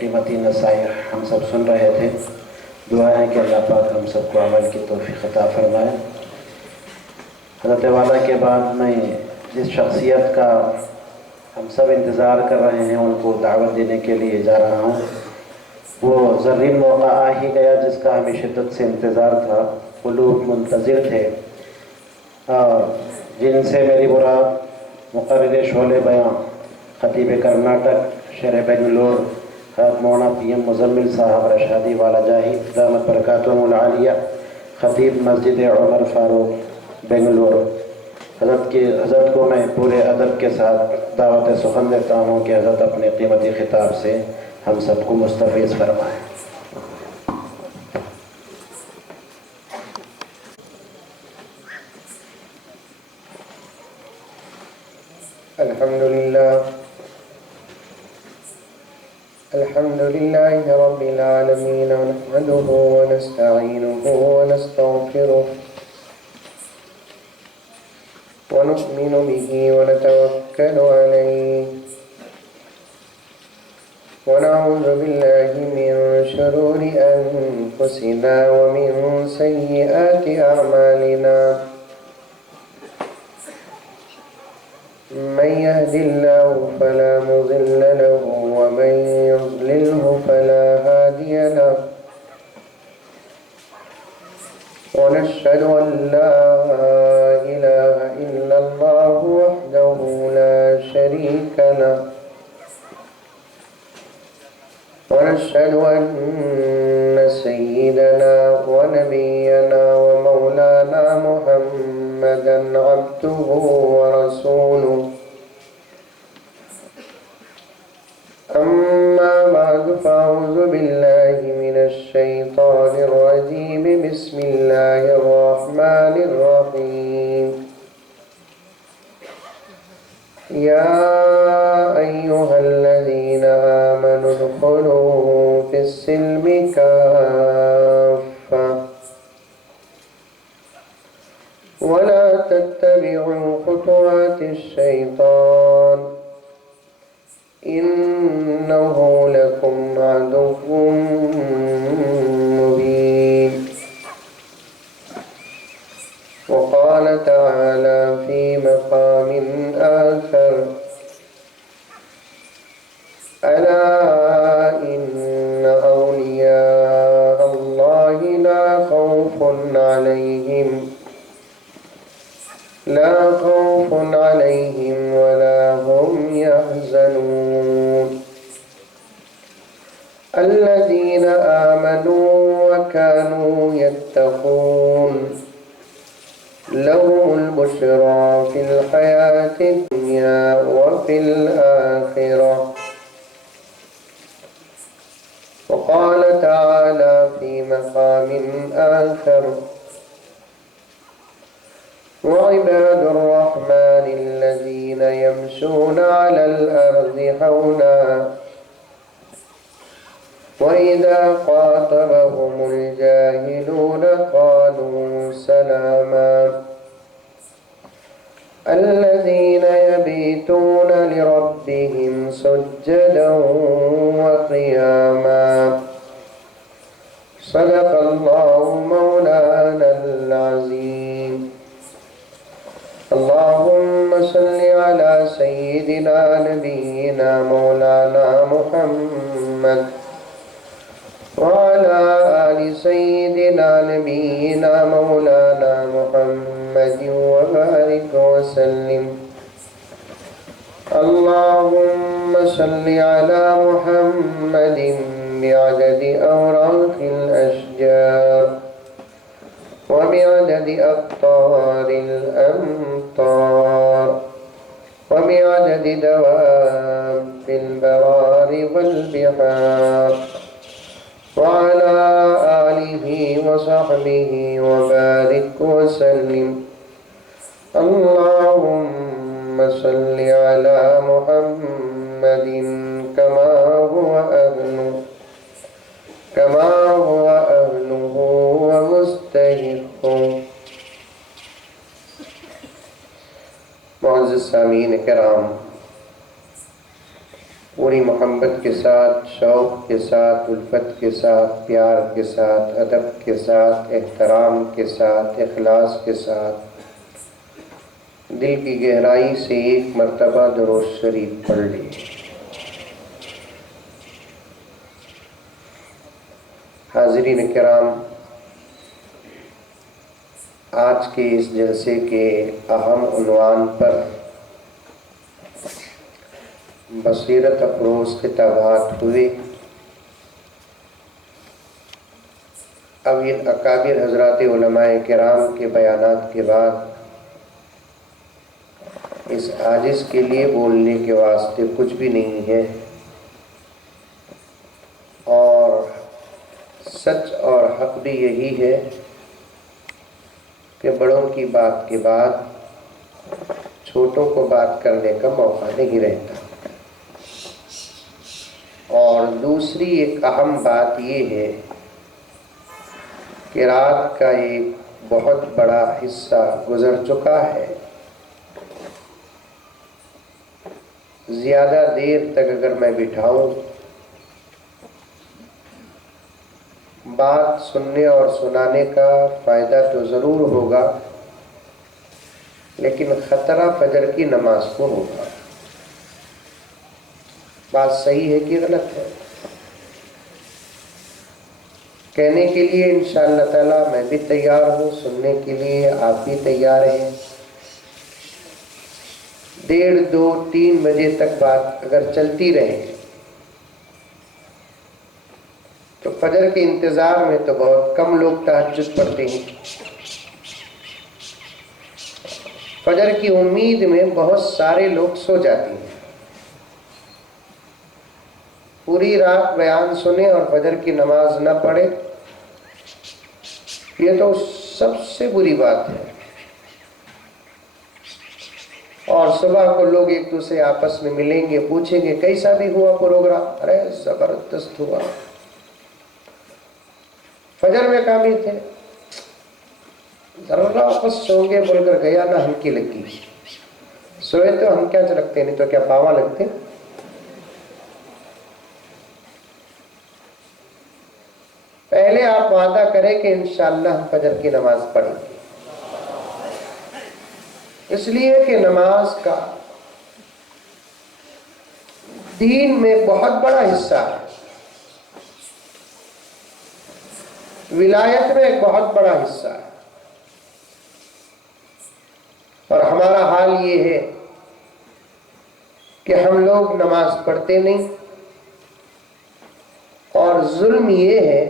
قیمتی نصائح ہم سب سن رہے تھے۔ دعا ہے کہ اللہ پاک ہم سب کو عمل کی توفیق عطا فرمائے۔ حضرت والا کے بعد میں جس شخصیت کا ہم سب انتظار کر رہے ہیں ان کو دعوت دینے کے لیے جا رہا ہوں۔ وہ زرین موقع آ ہی گیا جس کا ہمیں شدت سے انتظار تھا، قلوب منتظر تھے، اور جن سے میری مراد مقرر شعلہ بیاں خطیب کرناٹک شہر بنگلور حضرت مولانا پی ایم مزمل صاحب رشادی والا جاہی دامت برکاتہم العالیہ، خطیب مسجد عمر فاروق بنگلور، حضرت کو میں پورے ادب کے ساتھ دعوت سخن دیتا ہوں کہ حضرت اپنے قیمتی خطاب سے ہم سب کو مستفیض فرمائیں۔ الحمد لله رب العالمين، نحمده ونستعينه ونستغفره ونؤمن به ونتوكل عليه ونعوذ بالله من شرور أنفسنا ومن سيئات أعمالنا، من يهد الله فلا مضل له ومن يضلله فلا هادي له، ونشهد أن لا إله إلا الله وحده لا شريك له، ونشهد أن سيدنا ونبينا ومولانا محمدا عبده ورسوله، أما بعد فأعوذ بالله من الشيطان الرجيم، بسم الله الرحمن الرحيم، يا أيها الذين آمنوا ادخلوا في السلم كافة ولا تتبعوا خطوات الشيطان، إنه لكم عدو مبين. وقال تعالى في مقام آخر: ألا إن أولياء الله لا خوف عليهم ولا هم يحزنون، الذين آمنوا وكانوا يتقون، لهم البشرى في الحياة الدنيا وفي الآخرة. وقال تعالى في مقام آخر: وعباد الرحمن الذين يمشون على الأرض حونا وإذا خاطبهم الجاهلون قالوا سلاما، الذين يبيتون لربهم سجدا وقياما. صدق الله مولانا العظيم. اللهم صل على سيدنا نبينا مولانا محمد وعلى آل سيدنا نبينا مولانا محمد وبارك وسلم. اللهم صل على محمد بعدد أوراق الأشجار وبعدد أقطار الأمطار وبعدد دواب البرار والبحار وعلى آله وصحبه وبارك وسلم. اللهم صل على محمد كما هو أهله ومستحقه. معزز سامعین کرام، پوری محبت کے ساتھ، شوق کے ساتھ، الفت کے ساتھ، پیار کے ساتھ، ادب کے ساتھ، احترام کے ساتھ، اخلاص کے ساتھ دل کی گہرائی سے ایک مرتبہ درود شریف پڑھ لی۔ حاضرین کرام، آج کے اس جلسے کے اہم عنوان پر بصیرت افروز خطابات ہوئے۔ اب یہ اکابر حضرات علماء کرام کے بیانات کے بعد اس عاجز کے لیے بولنے کے واسطے کچھ بھی نہیں ہے، اور سچ اور حق بھی یہی ہے کہ بڑوں کی بات کے بعد چھوٹوں کو بات کرنے کا موقع نہیں رہتا۔ اور دوسری ایک اہم بات یہ ہے کہ رات کا ایک بہت بڑا حصہ گزر چکا ہے۔ زیادہ دیر تک اگر میں بٹھاؤں، بات سننے اور سنانے کا فائدہ تو ضرور ہوگا، لیکن خطرہ فجر کی نماز کو ہوگا۔ بات صحیح ہے کہ غلط ہے؟ کہنے کے لیے انشاءاللہ تعالی میں بھی تیار ہوں، سننے کے لیے آپ بھی تیار ہیں۔ 1:30 2 3 بجے تک بات اگر چلتی رہے تو فجر کے انتظار میں تو بہت کم لوگ تہجد پڑھتے ہیں۔ فجر کی امید میں بہت سارے لوگ سو جاتے ہیں۔ پوری رات بیان سنے اور فجر کی نماز نہ پڑھے، یہ تو سب سے بری بات ہے۔ اور صبح کو لوگ ایک دوسرے آپس میں ملیں گے، پوچھیں گے کیسا بھی ہوا پروگرام؟ ارے زبردست ہوا، فجر میں کامی تھے، ذرا واپس سو گے بول کر گیا نہ ہلکی لگی، سوئے تو ہم کیا لگتے، نہیں تو کیا پاوا لگتے۔ پہلے آپ وعدہ کریں کہ انشاءاللہ ہم فجر کی نماز پڑھیں گے، اس لیے کہ نماز کا دین میں بہت بڑا حصہ ہے، ولایت میں ایک بہت بڑا حصہ ہے۔ اور ہمارا حال یہ ہے کہ ہم لوگ نماز پڑھتے نہیں، اور ظلم یہ ہے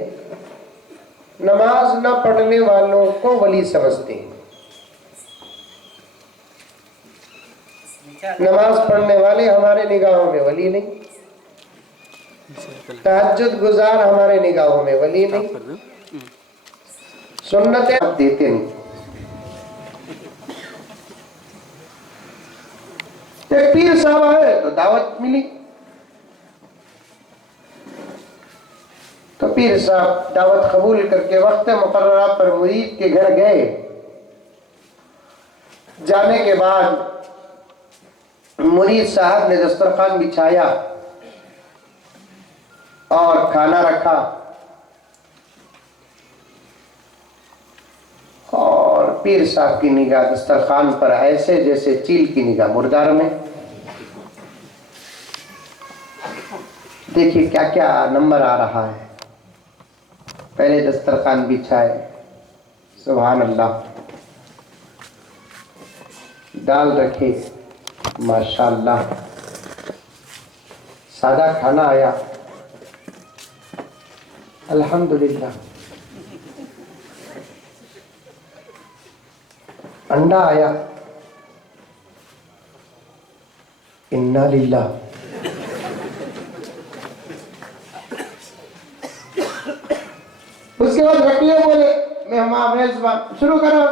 نماز نہ پڑھنے والوں کو ولی سمجھتے ہیں، نماز پڑھنے والے ہمارے نگاہوں میں ولی نہیں، تہجد گزار ہمارے نگاہوں میں ولی نہیں، سنتیں دیتے نہیں۔ ایک پیر صاحب آئے تو دعوت ملی، تو پیر صاحب دعوت قبول کر کے وقت مقررہ پر مرید کے گھر گئے۔ جانے کے بعد مرید صاحب نے دسترخوان بچھایا اور کھانا رکھا، اور پیر صاحب کی نگاہ دسترخوان پر ایسے جیسے چیل کی نگاہ مردار میں۔ دیکھیے کیا کیا نمبر آ رہا ہے۔ پہلے دسترخوان بچھائے، سبحان اللہ، دال رکھے، ماشاءاللہ، سادہ کھانا آیا، الحمدللہ، انڈا آیا، انا للہ، اس کے بعد رکھیے بولے مہمان میزبان شروع کرو،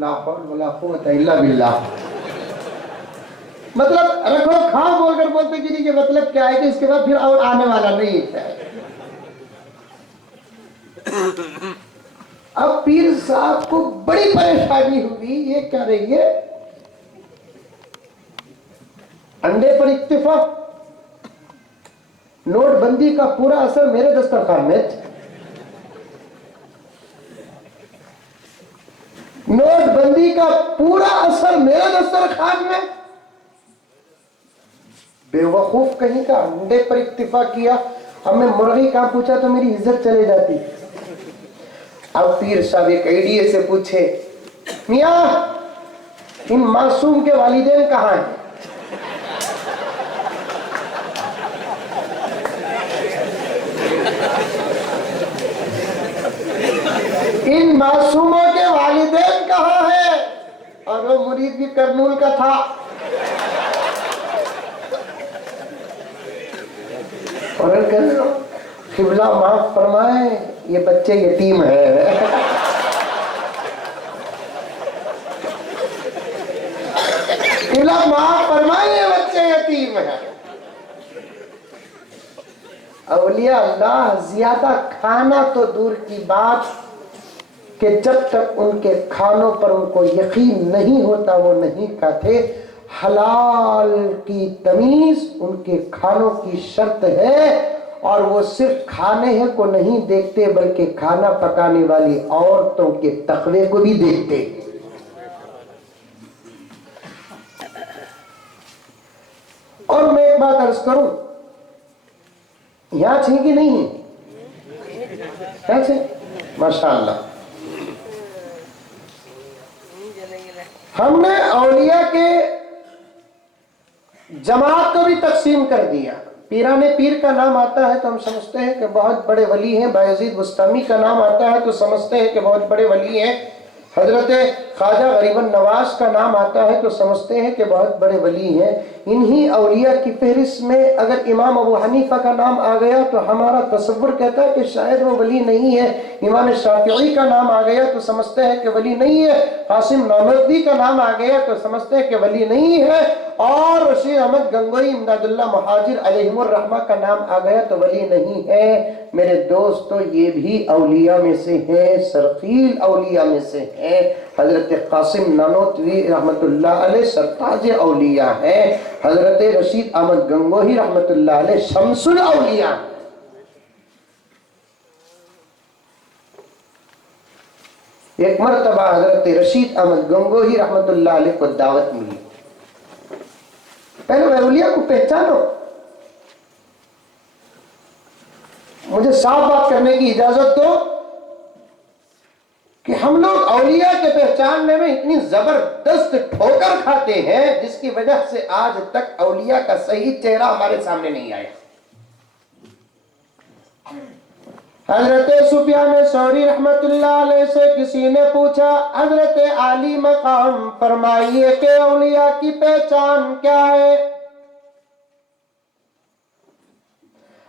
لا حول ولا قوت الا باللہ، مطلب رکھو کھاؤ بول کر بولتے کہ نہیں، کہ مطلب کیا ہے کہ اس کے بعد پھر اور آنے والا نہیں ہے۔ اب پیر صاحب کو بڑی پریشانی ہوئی، یہ کیا رہی ہے، انڈے پر اکتفا، نوٹ بندی کا پورا اثر میرے دسترخوان میں، نوٹ بندی کا پورا اثر میرے دسترخوان میں۔ بے وقوف کہیں کا، انڈے پر اکتفا کیا، اب میں مرغی کہاں پوچھا تو میری عزت چلے جاتی۔ اب پیر صاحب ایک آئیڈیا سے پوچھے، میاں ان معصوم کے والدین کہاں ہیں؟ ان معصوموں کے والدین کہاں ہیں؟ اور وہ مرید بھی کرنول کا تھا۔ اور قبلہ معاف فرمائے، یہ بچے یتیم ہے۔ قبلہ معاف فرمائے، یہ بچے یتیم ہے۔ اولیاء اللہ زیادہ کھانا تو دور کی بات کہ جب تک ان کے کھانوں پر ان کو یقین نہیں ہوتا وہ نہیں کھاتے۔ حلال کی تمیز ان کے کھانوں کی شرط ہے، اور وہ صرف کھانے کو نہیں دیکھتے بلکہ کھانا پکانے والی عورتوں کے تقوی کو بھی دیکھتے۔ اور میں ایک بات عرض کروں، یہاں چھیں کہ نہیں ہے؟ ماشاءاللہ ہم نے اولیاء کے جماعت کو بھی تقسیم کر دیا۔ پیران پیر کا نام آتا ہے تو ہم سمجھتے ہیں کہ بہت بڑے ولی ہیں، بایزید بستامی کا نام آتا ہے تو سمجھتے ہیں کہ بہت بڑے ولی ہیں، حضرت خواجہ غریب النواز کا نام آتا ہے تو سمجھتے ہیں کہ بہت بڑے ولی ہیں۔ انہی اولیاء کی فہرست میں اگر امام ابو حنیفہ کا نام آ گیا تو ہمارا تصور کہتا ہے کہ شاید وہ ولی نہیں ہے۔ امام شافعی کا نام آ گیا تو سمجھتے ہیں کہ ولی نہیں ہے۔ قاسم نانوتوی کا نام آ گیا تو سمجھتے ہیں کہ ولی نہیں ہے۔ اور رشید احمد گنگوئی، امداد اللہ مہاجر علیہم الرحمہ کا نام آ گیا تو ولی نہیں ہے۔ میرے دوستو یہ بھی اولیاء میں سے ہیں، سرخیل اولیاء میں سے ہیں۔ حضرت قاسم نانوتوی رحمت اللہ علیہ سرتاج اولیاء ہیں، حضرت رشید احمد گنگوہی رحمت اللہ علیہ شمس الاولیاء۔ ایک مرتبہ حضرت رشید احمد گنگوہی رحمت اللہ علیہ کو دعوت ملی، پہلے اولیاء کو پہچانو۔ مجھے صاف بات کرنے کی اجازت دو کہ ہم لوگ اولیاء کے پہچاننے میں اتنی زبردست ٹھوکر کھاتے ہیں جس کی وجہ سے آج تک اولیاء کا صحیح چہرہ ہمارے سامنے نہیں آیا۔ حضرت سفیان ثوری رحمت اللہ علیہ سے کسی نے پوچھا، حضرت عالی مقام فرمائیے کہ اولیاء کی پہچان کیا ہے؟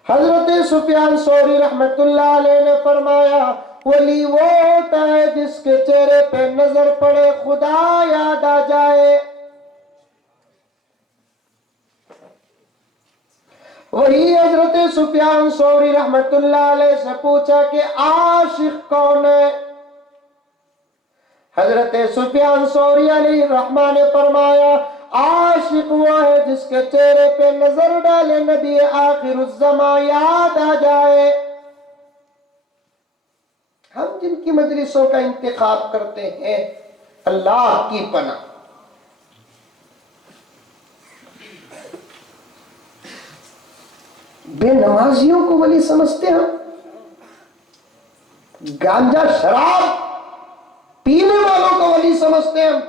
حضرت سفیان ثوری رحمت اللہ علیہ نے فرمایا، ولی وہ ہوتا ہے جس کے چہرے پہ نظر پڑے خدا یاد آ جائے۔ وہی حضرت سفیان ثوری رحمت اللہ علیہ سے پوچھا کہ عاشق کون ہے؟ حضرت سفیان ثوری علیہ الرحمہ نے فرمایا، عاشق وہ ہے جس کے چہرے پہ نظر ڈالے نبی آخر الزمان یاد آ جائے۔ ہم جن کی مجلسوں کا انتخاب کرتے ہیں، اللہ کی پناہ بے نمازیوں کو ولی سمجھتے ہیں، گانجا شراب پینے والوں کو ولی سمجھتے ہیں،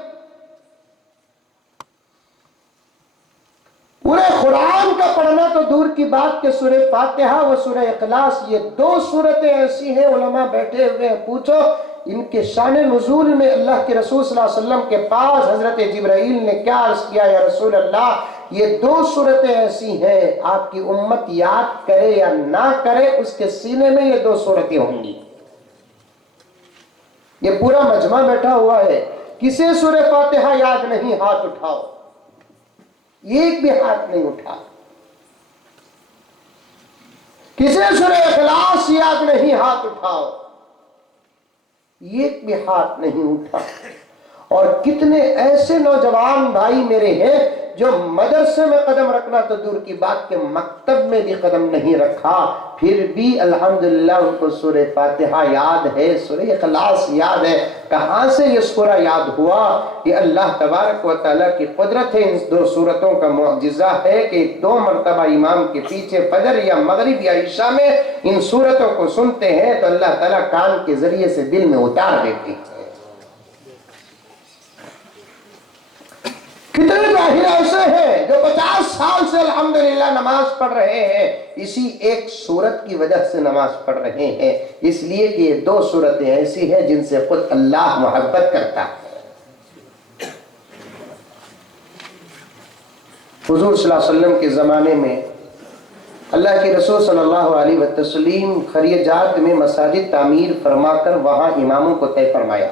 پورے قرآن کا پڑھنا تو دور کی بات کہ سورہ فاتحہ و سورہ اخلاص، یہ دو سورتیں ایسی ہیں، علماء بیٹھے ہوئے ہیں، پوچھو ان کے شان نزول میں اللہ کے رسول صلی اللہ علیہ وسلم کے پاس حضرت جبرائیل نے کیا عرض کیا، یا رسول اللہ یہ دو سورتیں ایسی ہیں، آپ کی امت یاد کرے یا نہ کرے اس کے سینے میں یہ دو سورتیں ہوں گی۔ یہ پورا مجمع بیٹھا ہوا ہے، کسے سورہ فاتحہ یاد نہیں؟ ہاتھ اٹھاؤ، ایک بھی ہاتھ نہیں اٹھا۔ کسے سورہ اخلاص یاد نہیں؟ ہاتھ اٹھاؤ، ایک بھی ہاتھ نہیں اٹھا۔ اور کتنے ایسے نوجوان بھائی میرے ہیں جو مدرسے میں قدم رکھنا تو دور کی بات کے مکتب میں بھی قدم نہیں رکھا، پھر بھی الحمدللہ ان کو سورہ فاتحہ یاد ہے، سورہ اخلاص یاد ہے۔ کہاں سے یہ سورہ یاد ہوا؟ یہ اللہ تبارک و تعالیٰ کی قدرت ہے، ان دو سورتوں کا معجزہ ہے کہ 2 مرتبہ امام کے پیچھے فجر یا مغرب یا عشاء میں ان سورتوں کو سنتے ہیں تو اللہ تعالیٰ کان کے ذریعے سے دل میں اتار دیتے ہیں۔ کتنے باہر ایسے ہیں جو 50 سال سے الحمدللہ نماز پڑھ رہے ہیں، اسی ایک سورت کی وجہ سے نماز پڑھ رہے ہیں، اس لیے کہ یہ 2 سورتیں ایسی ہیں جن سے خود اللہ محبت کرتا ہے۔ حضور صلی اللہ علیہ وسلم کے زمانے میں اللہ کے رسول صلی اللہ علیہ وسلم خریجات میں مساجد تعمیر فرما کر وہاں اماموں کو طے فرمایا،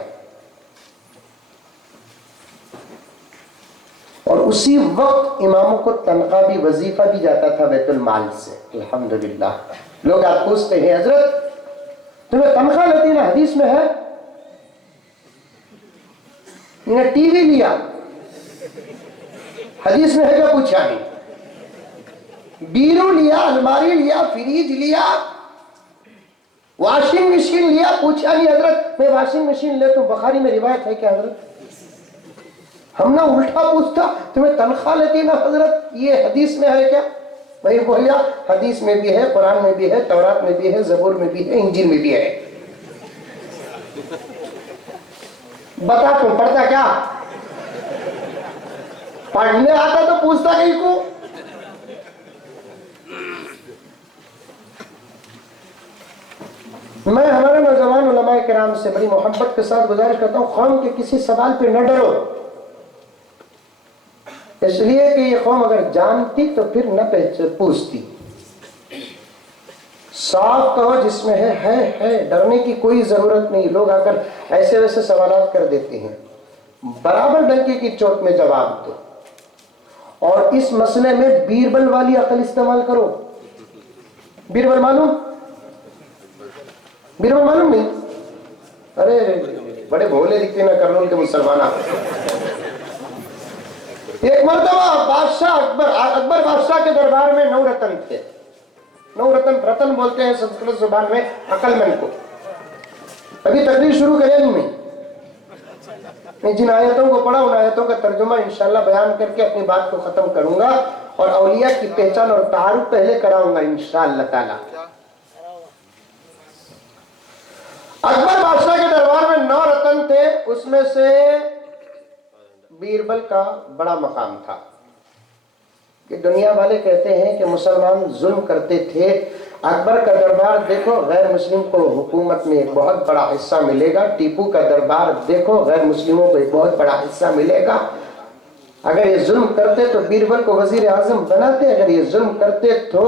اور اسی وقت اماموں کو تنخواہ بھی، وظیفہ بھی جاتا تھا بیت المال سے۔ الحمدللہ لوگ آپ پوچھتے ہیں حضرت تمہیں تنخواہ لیتی نا، حدیث میں ہے؟ انہیں ٹی وی لیا، حدیث میں ہے کیا؟ پوچھا نہیں۔ بیرو لیا، الماری لیا، فریج لیا، واشنگ مشین لیا، پوچھا نہیں حضرت میں واشنگ مشین لیتا ہوں، بخاری میں روایت ہے کیا حضرت؟ ہم نہ الٹا پوچھتا تمہیں تنخواہ لیتی نا حضرت، یہ حدیث میں ہے کیا؟ وہی بولیا حدیث میں بھی ہے، قرآن میں بھی ہے، تورات میں بھی ہے، زبور میں بھی ہے، انجیل میں بھی ہے۔ بتا تم پڑھتا کیا؟ پڑھنے آتا تو پوچھتا کہیں کو؟ میں ہمارے نوجوان علماء کرام سے بڑی محبت کے ساتھ گزارش کرتا ہوں، قوم کے کسی سوال پہ نہ ڈرو، اس لیے کہ یہ قوم اگر جانتی تو پھر نہ پوچھتی۔ صاف کہو جس میں ہے، ڈرنے کی کوئی ضرورت نہیں۔ لوگ آ کر ایسے ویسے سوالات کر دیتے ہیں، برابر ڈنکے کی چوٹ میں جواب دو، اور اس مسئلے میں بیربل والی عقل استعمال کرو۔ بیربل معلوم؟ بیربل معلوم نہیں؟ ارے بڑے بھولے دکھتے نا کرنول کے مسلمانہ۔ ایک مرتبہ بادشاہ اکبر بادشاہ کے دربار میں 9 رتن تھے۔ 9 رتن بولتے ہیں سنسکرت زبان میں عقل مند کو۔ ابھی تقریر شروع کرے نہیں میں جن آیتوں کو پڑھا ان آیتوں کا ترجمہ انشاءاللہ بیان کر کے اپنی بات کو ختم کروں گا، اور اولیاء کی پہچان اور تعارف پہلے کراؤں گا انشاءاللہ تعالی۔ اکبر بادشاہ کے دربار میں 9 رتن تھے، اس میں سے بیربل کا بڑا مقام تھا کہ دنیا والے کہتے ہیں کہ مسلمان ظلم کرتے تھے۔ اکبر کا دربار دیکھو، غیر مسلم کو حکومت میں ایک بہت بڑا حصہ ملے گا۔ ٹیپو کا دربار دیکھو، غیر مسلموں کو ایک بہت بڑا حصہ ملے گا۔ اگر یہ ظلم کرتے تو بیربل کو وزیر اعظم بناتے، اگر یہ ظلم کرتے تو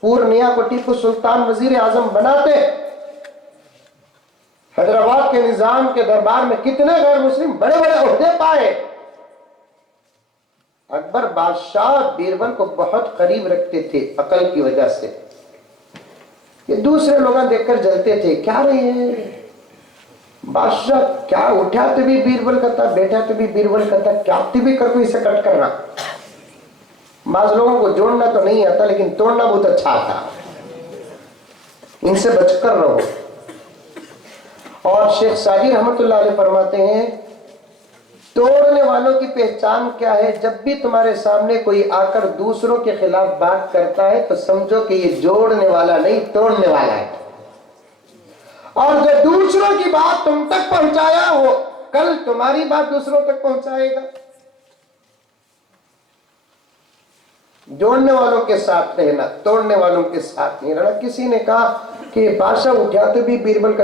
پورنیا کو ٹیپو سلطان وزیر اعظم بناتے۔ حیدرآباد کے نظام کے دربار میں کتنے غیر مسلم بڑے بڑے عہدے پائے۔ اکبر بادشاہ بیربل کو بہت قریب رکھتے تھے عقل کی وجہ سے۔ یہ دوسرے لوگاں دیکھ کر جلتے تھے، کیا رہے ہیں بادشاہ، کیا اٹھاتے بھی بیربل کرتا، بیٹھاتے بھی بیربل کرتا، کیا بھی کر کو اسے کٹ کرنا۔ بعض لوگوں کو جوڑنا تو نہیں آتا لیکن توڑنا بہت اچھا آتا، ان سے بچ کر رہو۔ اور شیخ ساجی رحمت اللہ علیہ فرماتے ہیں توڑنے والوں کی پہچان کیا ہے؟ جب بھی تمہارے سامنے کوئی آ کر دوسروں کے خلاف بات کرتا ہے تو سمجھو کہ یہ جوڑنے والا نہیں توڑنے والا ہے، اور جو دوسروں کی بات تم تک پہنچایا وہ کل تمہاری بات دوسروں تک پہنچائے گا۔ جوڑنے والوں کے ساتھ رہنا، توڑنے والوں کے ساتھ نہیں رہنا۔ کسی نے کہا کہ بادشاہ اٹھاتے بھی بیربل کا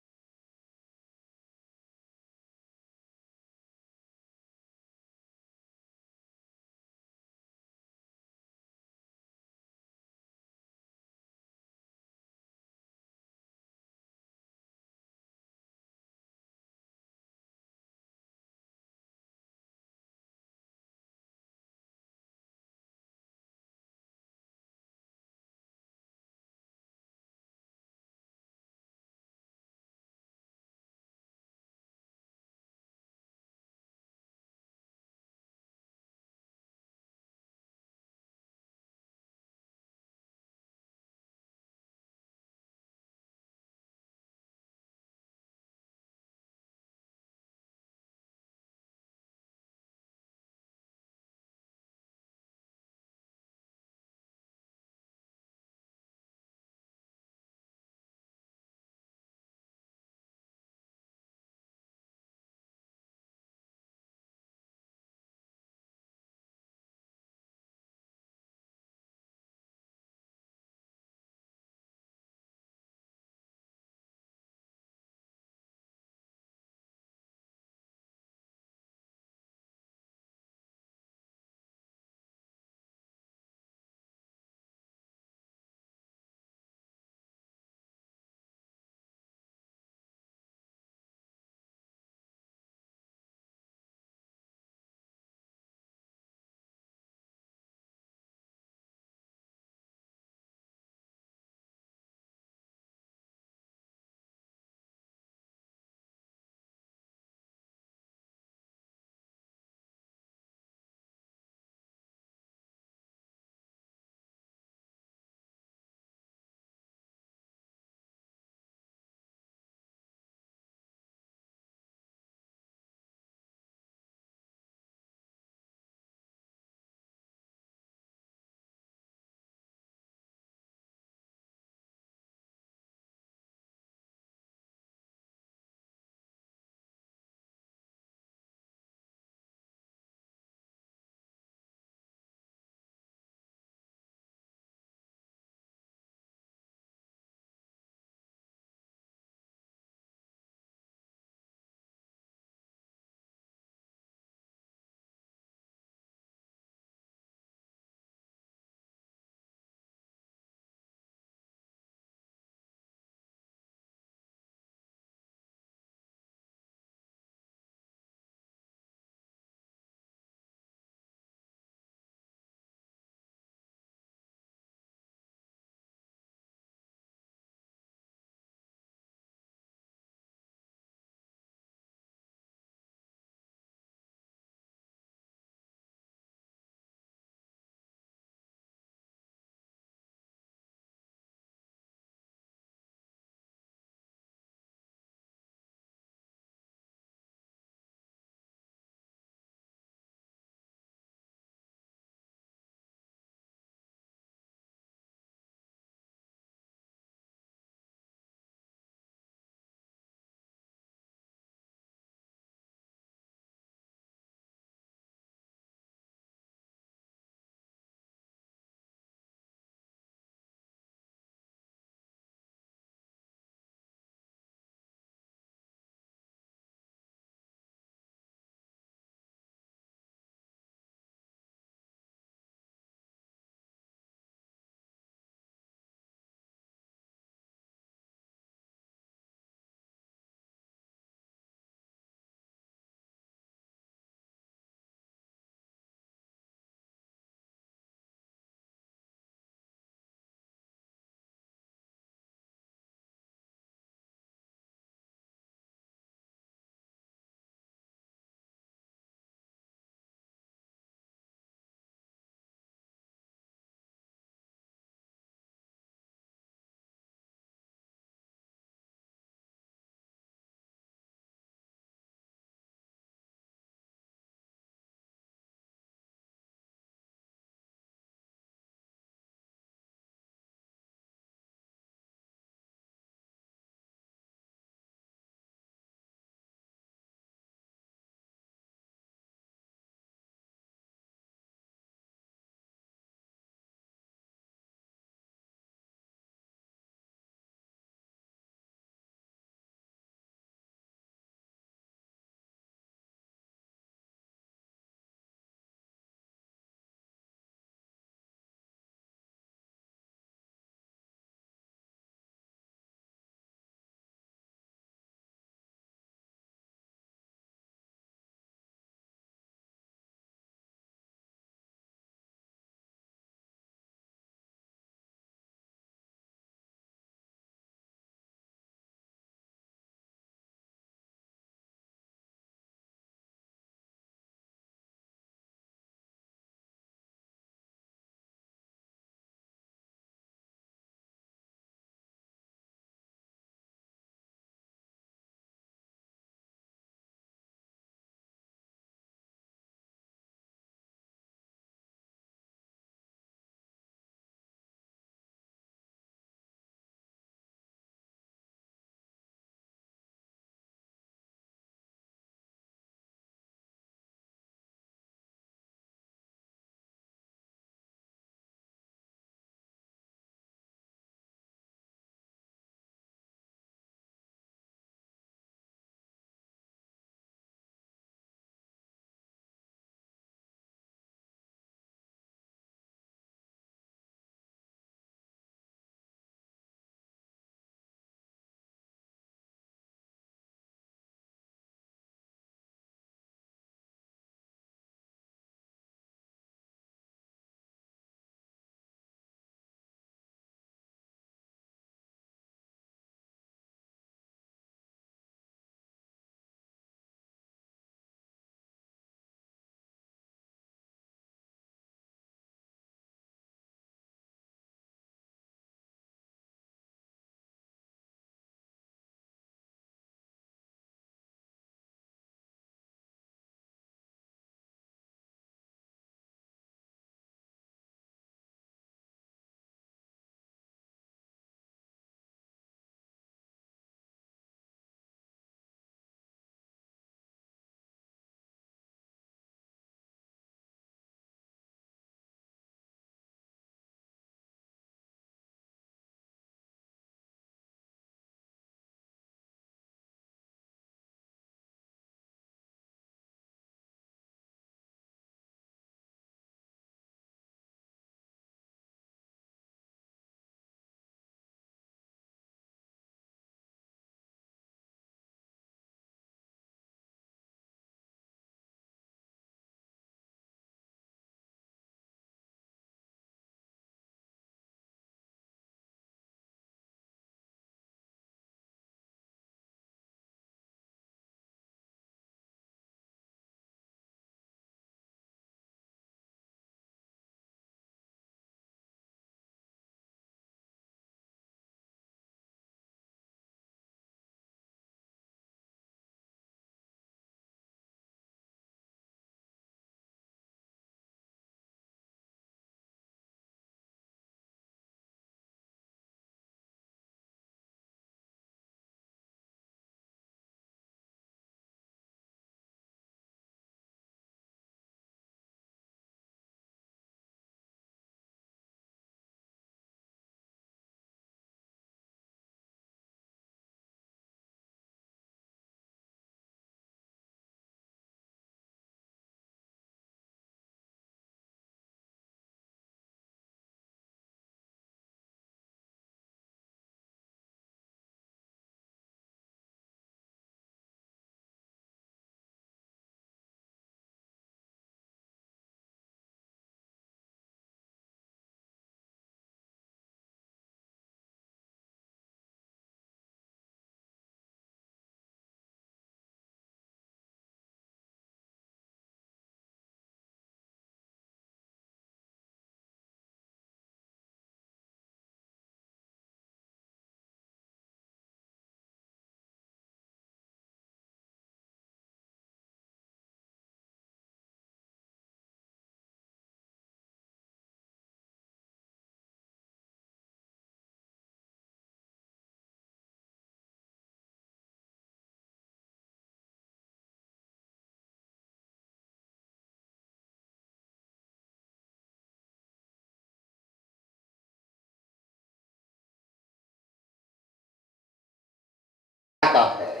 آتا ہے،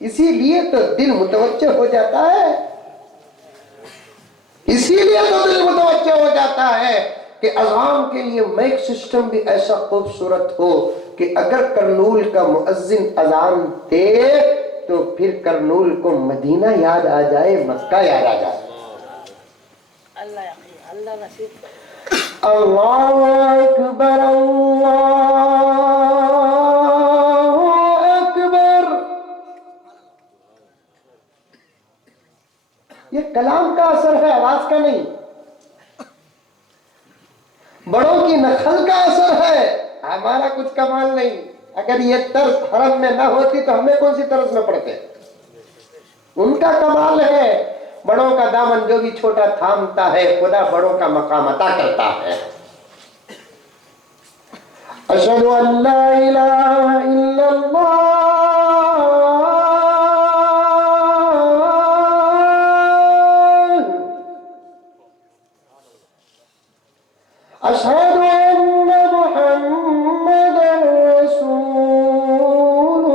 اسی لیے تو دل متوجہ ہو جاتا ہے، اسی لیے تو دل متوجہ ہو جاتا ہے کہ اذان کے لیے مائک سسٹم بھی ایسا خوبصورت ہو کہ اگر کرنول کا مؤذن اذان دے تو پھر کرنول کو مدینہ یاد آ جائے، مکہ یاد آ جائے۔ اللہ نصیب۔ اللہ اکبر، اللہ اکبر۔ یہ کلام کا اثر ہے، آواز کا نہیں، بڑوں کی نقل کا اثر ہے، ہمارا کچھ کمال نہیں۔ اگر یہ طرز حرم میں نہ ہوتی تو ہمیں کون سی طرز میں پڑتے؟ ان کا کمال ہے، بڑوں کا دامن جو بھی چھوٹا تھامتا ہے، خدا بڑوں کا مقام عطا کرتا ہے۔ اشہد ان لا الہ الا اللہ، اشہد ان محمد رسول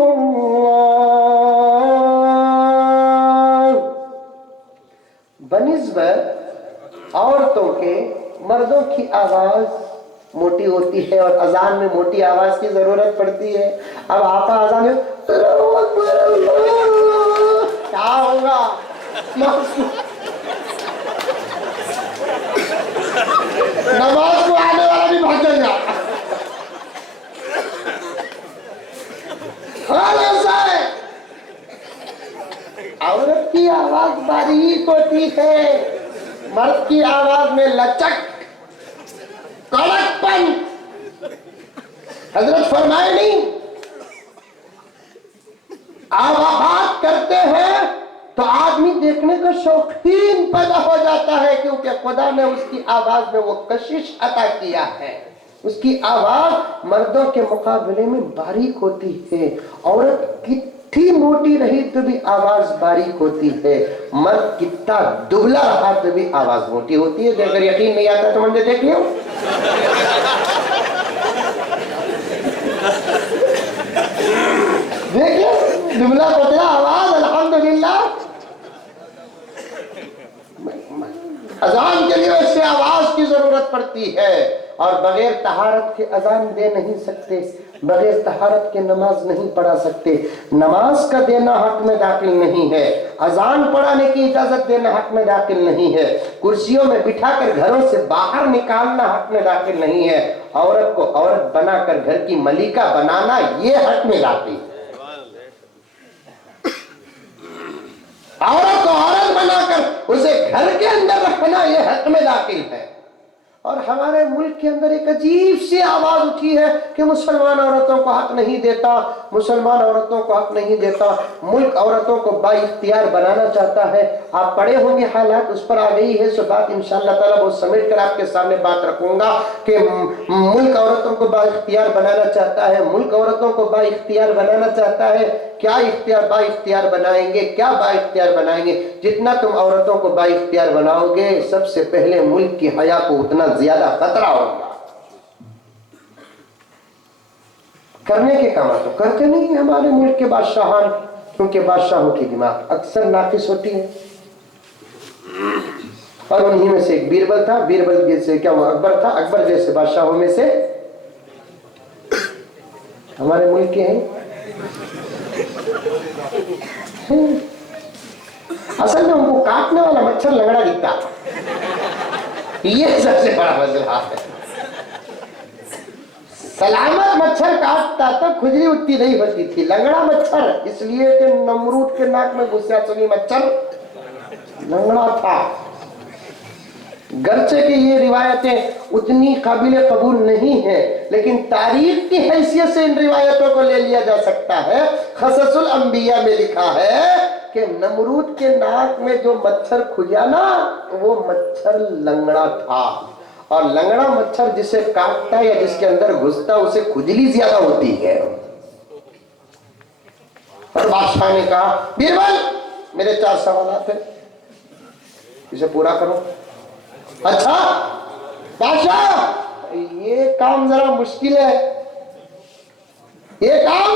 اللہ۔ بنسبت عورتوں کے مردوں کی آواز موٹی ہوتی ہے اور اذان میں موٹی آواز کی ضرورت پڑتی ہے۔ اب آپا اذان میں کیا ہوگا؟ نماز کو آنے والا بھی بھاگ جائے گا۔ عورت کی آواز باریک ہوتی ہے، مرد کی آواز میں لچک، کڑک پن۔ حضرت فرمائے نہیں، آپ بات کرتے ہیں تو آدمی دیکھنے کا شوقین پیدا ہو جاتا ہے، کیونکہ خدا نے اس کی آواز میں وہ کشش عطا کیا ہے۔ اس کی آواز مردوں کے مقابلے میں باریک ہوتی ہے۔ عورت کتنی موٹی رہی تو بھی آواز باریک ہوتی ہے، مرد کتنا دبلا رہا تو بھی آواز موٹی ہوتی ہے۔ اگر یقین نہیں آتا تو مجھے دیکھ لو، دیکھیں دبلا پتلا آواز، الحمدللہ۔ اذان کے لیے اس سے آواز کی ضرورت پڑتی ہے، اور بغیر طہارت کے اذان دے نہیں سکتے، بغیر طہارت کے نماز نہیں پڑھا سکتے۔ نماز کا دینا حق میں داخل نہیں ہے، اذان پڑھانے کی اجازت دینا حق میں داخل نہیں ہے، کرسیوں میں بٹھا کر گھروں سے باہر نکالنا حق میں داخل نہیں ہے، عورت کو عورت بنا کر گھر کی ملکہ بنانا یہ حق میں داخل ہے۔ عورت کو عورت بنا کر اسے گھر کے اندر رکھنا یہ حق میں داخل ہے۔ اور ہمارے ملک کے اندر ایک عجیب سی آواز اٹھی ہے کہ مسلمان عورتوں کو حق نہیں دیتا، مسلمان عورتوں کو حق نہیں دیتا، ملک عورتوں کو با اختیار بنانا چاہتا ہے۔ آپ پڑھے ہوں گے، حالات اس پر آ گئی ہے، سو بات انشاءاللہ تعالیٰ بہت سمیٹ کر آپ کے سامنے بات رکھوں گا کہ ملک عورتوں کو با اختیار بنانا چاہتا ہے، ملک عورتوں کو با اختیار بنانا چاہتا ہے۔ کیا اختیار با اختیار بنائیں گے، کیا با اختیار بنائیں گے؟ جتنا تم عورتوں کو با اختیار بناؤ گے، سب سے پہلے ملک کی حیا کو اتنا زیادہ خطرہ ہوگا۔ کرنے کے کام تو کرتے نہیں ہمارے ملک کے بادشاہان، کیونکہ بادشاہوں کی دماغ اکثر ناقص ہوتی ہے۔ اور انہی میں سے ایک بیربل تھا، بیربل جیسے کیا وہ اکبر تھا، اکبر جیسے بادشاہوں میں سے ہمارے ملک کے ہیں۔ اصل میں ان کو کاٹنے والا مچھر لنگڑا دکھتا، یہ سب سے بڑا مسئلہ ہے۔ سلامت مچھر کاٹتا تو کھجلی اٹھتی نہیں ہوتی تھی، لنگڑا مچھر اس لیے کہ نمرود کے ناک میں گھسیا چلی مچھر لنگڑا تھا۔ گرچہ کہ یہ روایتیں اتنی قابل قبول نہیں ہیں، لیکن تاریخ کی حیثیت سے ان روایتوں کو لے لیا جا سکتا ہے۔ قصص الانبیاء میں لکھا ہے کہ نمرود کے ناک میں جو مچھر کھجا نا، وہ مچھر لنگڑا تھا، اور لنگڑا مچھر جسے کاٹتا یا جس کے اندر گھستا اسے کھجلی زیادہ ہوتی ہے۔ اور بادشاہ نے کہا بیربل میرے 4 سوالات ہیں، اسے پورا کرو۔ اچھا بادشاہ، یہ کام ذرا مشکل ہے، یہ کام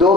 2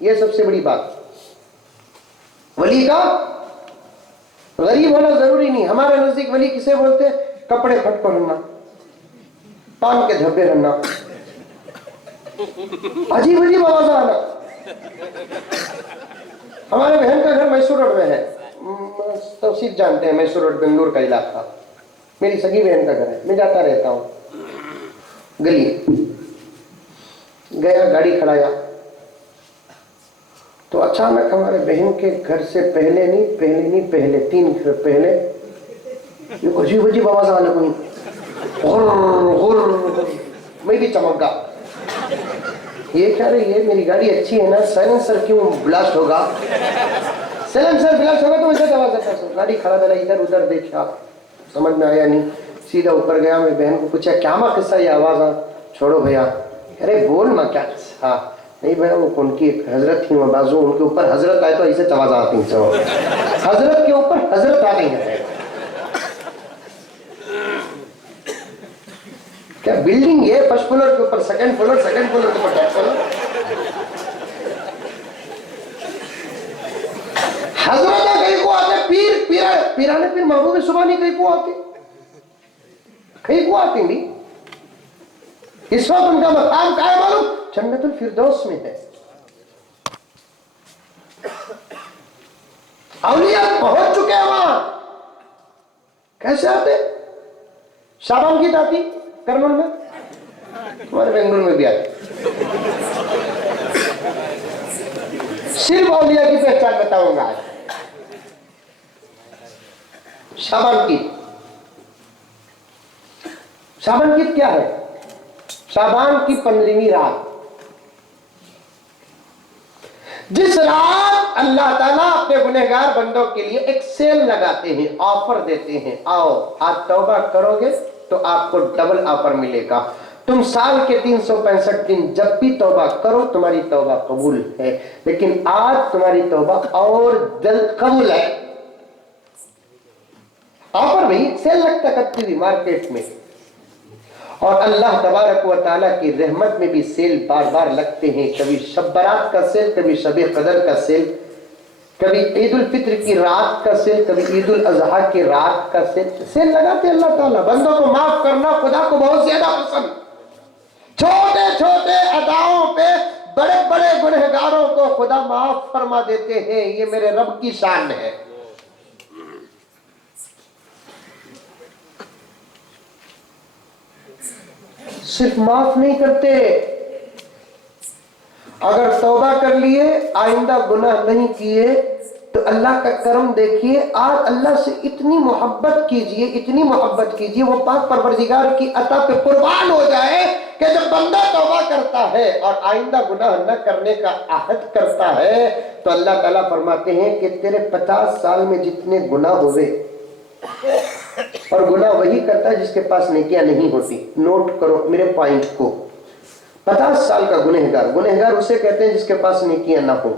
یہ سب سے بڑی بات. ولی کا غریب ہونا ضروری نہیں. ہمارے نزدیک ولی کسے بولتے ہیں؟ کپڑے پھٹ کو رہنا، پان کے دھبے رہنا، عجیب عجیب آواز آنا. ہمارے بہن کا گھر میسور روڈ میں ہے، توصیف جانتے ہیں، میسور روڈ بنگلور کا علاقہ. میری سگی بہن کا گھر ہے، میں جاتا رہتا ہوں. گلی گیا، گاڑی کھڑایا تو اچانک ہمارے بہن کے گھر سے پہلے 3 گھر پہلے یہ عجیب عجیب آواز آنے لگی. میں بھی چمک گا. یہ کیا رہی ہے؟ میری گاڑی اچھی ہے نا، سائلنسر کیوں بلاسٹ ہوگا؟ سائلنسر بلاسٹ ہوگا تو ویسے آواز آتا ہے. گاڑی کھڑا دلا، ادھر ادھر دیکھا، سمجھ میں آیا نہیں. سیدھا اوپر گیا، میں بہن کو پوچھا کیا ماں قصہ یہ آواز آ؟ چھوڑو بھیا. ارے بول ماں کیا قصہ؟ ہاں نہیں بھیا، وہ ان کی ایک حضرت تھی، وہ بازو ان کے اوپر حضرت آئے تو ایسے آواز آتی ہیں. حضرت کے اوپر حضرت آ گئی ہے. کیا بلڈنگ ہے؟ فرسٹ فلور کے اوپر سیکنڈ فلور کے اوپر تھرڈ فلور. حضرت کہیں کو آتے، پیرانے پیر محبوب سبحانی کہیں کو آتے، کہیں کو آتے بھی. اس وقت ان کا مقام کیا ہے معلوم؟ جنت الفردوس میں ہے. اولیاء پہنچ چکے ہیں وہاں. کیسے آتے؟ شابان کی آتی کرنول میں، ہمارے بنگلور میں بھی آتی. صرف اولیاء کی پہچان بتاؤں گا آج. شابان کی کیا ہے؟ شابان کی 15ویں رات، جس رات اللہ تعالیٰ اپنے گنہگار بندوں کے لیے ایک سیل لگاتے ہیں، آفر دیتے ہیں. آؤ آج توبہ کرو گے تو آپ کو ڈبل آفر ملے گا. تم سال کے 365 دن جب بھی توبہ کرو تمہاری توبہ قبول ہے، لیکن آج تمہاری توبہ اور جلد قبول ہے. آفر بھائی سیل لگتا کرتی ہوئی مارکیٹ میں. اور اللہ تبارک و تعالیٰ کی رحمت میں بھی سیل بار بار لگتے ہیں. کبھی شب برات کا سیل، کبھی شب قدر کا سیل، کبھی عید الفطر کی رات کا سیل، کبھی عید الاضحیٰ کی رات کا سیل لگاتے اللہ تعالیٰ. بندوں کو معاف کرنا خدا کو بہت زیادہ پسند. چھوٹے چھوٹے اداؤں پہ بڑے بڑے گنہگاروں کو خدا معاف فرما دیتے ہیں. یہ میرے رب کی شان ہے. صرف معاف نہیں کرتے، اگر توبہ کر لیے، آئندہ گناہ نہیں کیے تو اللہ کا کرم دیکھیے. آج اللہ سے اتنی محبت کیجئے وہ پاک پروردگار کی عطا پہ قربان ہو جائے کہ جب بندہ توبہ کرتا ہے اور آئندہ گناہ نہ کرنے کا عہد کرتا ہے تو اللہ تعالیٰ فرماتے ہیں کہ تیرے 50 سال میں جتنے گناہ ہوئے، اور گناہ وہی کرتا ہے جس کے پاس نیکیاں نہیں ہوتی. نوٹ کرو میرے پوائنٹ کو. 50 سال کا گنہگار اسے کہتے ہیں جس کے پاس نیکیاں نہ ہو.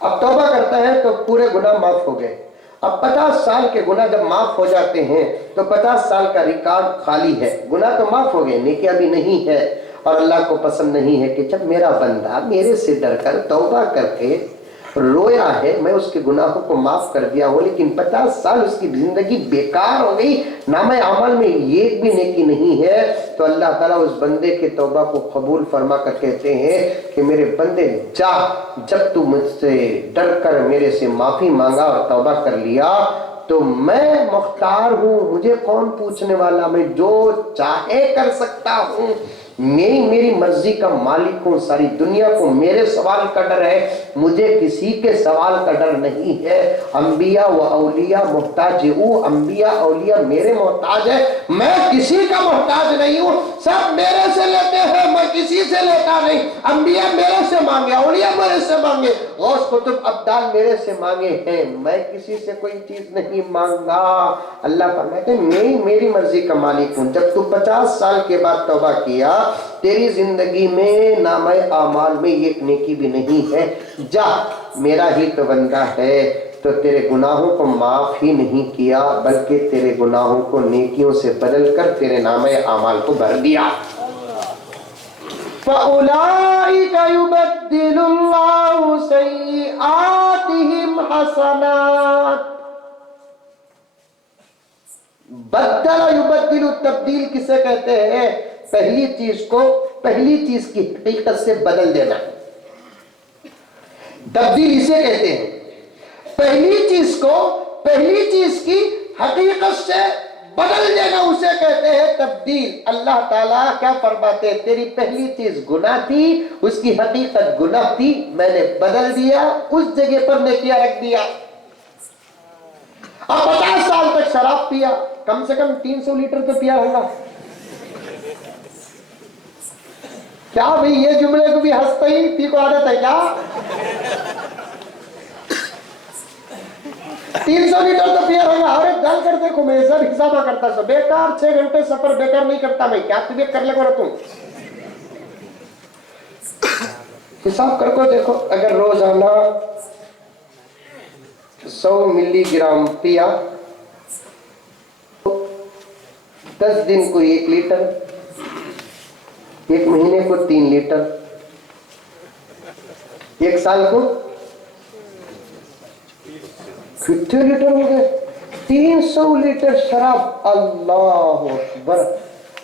اب توبہ کرتا ہے تو پورے گناہ معاف ہو گئے. اب 50 سال کے گناہ جب معاف ہو جاتے ہیں تو 50 سال کا ریکارڈ خالی ہے. گناہ تو معاف ہو گئے، نیکیاں بھی نہیں ہے. اور اللہ کو پسند نہیں ہے کہ جب میرا بندہ میرے سے ڈر کر توبہ کر کے رویا ہے، میں اس کے گناہوں کو معاف کر دیا ہوں، لیکن 50 سال اس کی زندگی بیکار ہو گئی، نامہ اعمال میں ایک بھی نیکی نہیں ہے. تو اللہ تعالیٰ اس بندے کے توبہ کو قبول فرما کر کہتے ہیں کہ میرے بندے جا، جب تو مجھ سے ڈر کر میرے سے معافی مانگا اور توبہ کر لیا تو میں مختار ہوں، مجھے کون پوچھنے والا، میں جو چاہے کر سکتا ہوں. میری مرضی کا مالک ہوں. ساری دنیا کو میرے سوال کا ڈر ہے، مجھے کسی کے سوال کا ڈر نہیں ہے. انبیاء و اولیاء محتاج انبیاء اولیاء میرے محتاج ہے، میں کسی کا محتاج نہیں ہوں. سب میرے سے لیتے ہیں، میں کسی سے لیتا نہیں. انبیاء میرے سے مانگے، اولیاء میرے سے مانگے، غوث قطب ابدال میرے سے مانگے ہیں، میں کسی سے کوئی چیز نہیں مانگا. اللہ فرماتے ہیں میری مرضی کا مالک ہوں. جب تو 50 سال کے بعد توبہ کیا، تیری زندگی میں نامہ اعمال میں ایک نیکی بھی نہیں ہے، جا میرا ہی تو بندہ ہے. تو تیرے گناہوں کو معاف ہی نہیں کیا بلکہ تیرے گناہوں کو نیکیوں سے بدل کر تیرے نامہ اعمال کو بھر دیا. فَأُولَٰئِكَ يُبَدِّلُ اللَّهُ سَيِّئَاتِهِمْ حَسَنَاتٍ۔ بدل یبدل، تبدیل کسے کہتے ہیں؟ پہلی چیز کو پہلی چیز کی حقیقت سے بدل دینا، تبدیل اسے کہتے ہیں۔ پہلی چیز کو پہلی چیز کی حقیقت سے بدل دینا اسے کہتے ہیں تبدیل۔ اللہ تعالیٰ کیا فرماتے ہیں؟ تیری پہلی چیز گناہ تھی، اس کی حقیقت گناہ تھی، میں نے بدل دیا، اس جگہ پر نیکیاں رکھ دیا۔ اب 50 سال تک شراب پیا، کم سے کم 300 لیٹر تو پیا ہوگا۔ کیا بھئی یہ جملے کو بھی ہنستے ہی پی کو عادت ہے کیا؟ 300 لیٹر تو پیا ہوگا۔ اور ایک ڈال کر دیکھو، میں سب حسابہ کرتا سو بیکار 6 گھنٹے سفر بیکار نہیں کرتا میں، کیا تم یہ کر لے گا تم؟ حساب کر کو دیکھو، اگر روزانہ 100 ملی گرام پیا، 10 دن کو 1 لیٹر، 1 مہینے کو 3 لیٹر، 1 سال کو کتنے لیٹر ہو گئے؟ 300 لیٹر شراب۔ اللہ اکبر!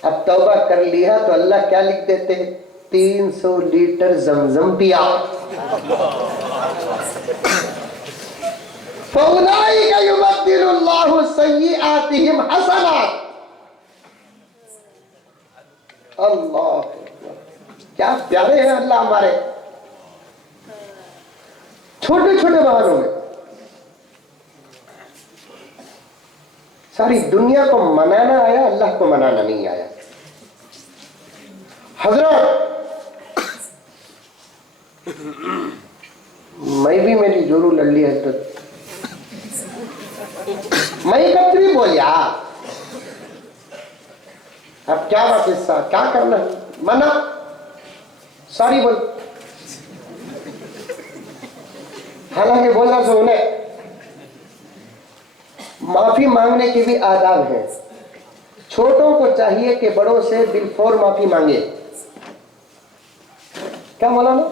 اب توبہ کر لیا تو اللہ کیا لکھ دیتے ہیں؟ 300 لیٹر زمزم پیا۔ فَأُولَٰئِكَ يُبَدِّلُ اللَّهُ سَيِّئَاتِهِمْ حَسَنَاتٍ۔ اللہ اکبر! کیا پیارے ہیں اللہ ہمارے! چھوٹے چھوٹے بہانوں میں ساری دنیا کو منانا آیا، اللہ کو منانا نہیں آیا۔ حضرت میں بھی میری ضرور لڑلی حضرت، میں کب بھی بولیا، اب کیا بات قصہ کیا کرنا ہے؟ منع ساری بول، حالانکہ بولنا سو انہیں معافی مانگنے کے بھی آداب ہیں۔ چھوٹوں کو چاہیے کہ بڑوں سے بالفور معافی مانگے۔ کیا مولانا؟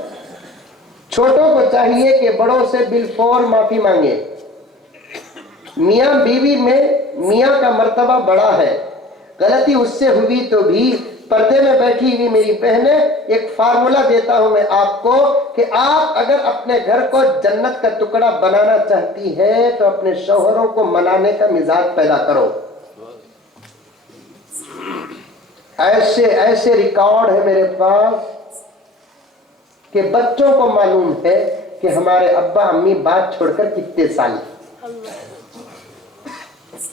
چھوٹوں کو چاہیے کہ بڑوں سے بالفور معافی مانگے۔ میاں بیوی میں میاں کا مرتبہ بڑا ہے، غلطی اس سے ہوئی تو بھی پردے میں بیٹھی ہوئی میری بہنیں، ایک فارمولا دیتا ہوں میں آپ کو کہ آپ اگر اپنے گھر کو جنت کا ٹکڑا بنانا چاہتی ہے تو اپنے شوہروں کو منانے کا مزاج پیدا کرو۔ ایسے ایسے ریکارڈ ہے میرے پاس کہ بچوں کو معلوم ہے کہ ہمارے ابا امی بات چھوڑ کر کتنے سال،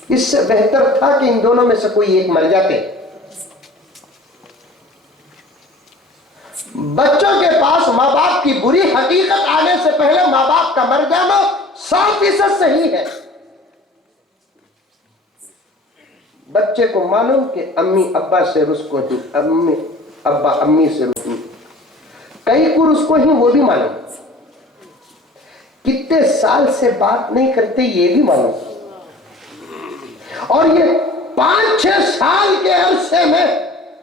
اس سے بہتر تھا کہ ان دونوں میں سے کوئی ایک مر جاتے۔ بچوں کے پاس ماں باپ کی بری حقیقت آنے سے پہلے ماں باپ کا مر جانا 100% صحیح ہے۔ بچے کو معلوم کہ امی ابا سے رسکو ہی، امی ابا امی سے رسکو، کئی کو رسکو ہی، وہ بھی معلوم، کتنے سال سے بات نہیں کرتے یہ بھی معلوم، اور یہ 5-6 سال کے عرصے میں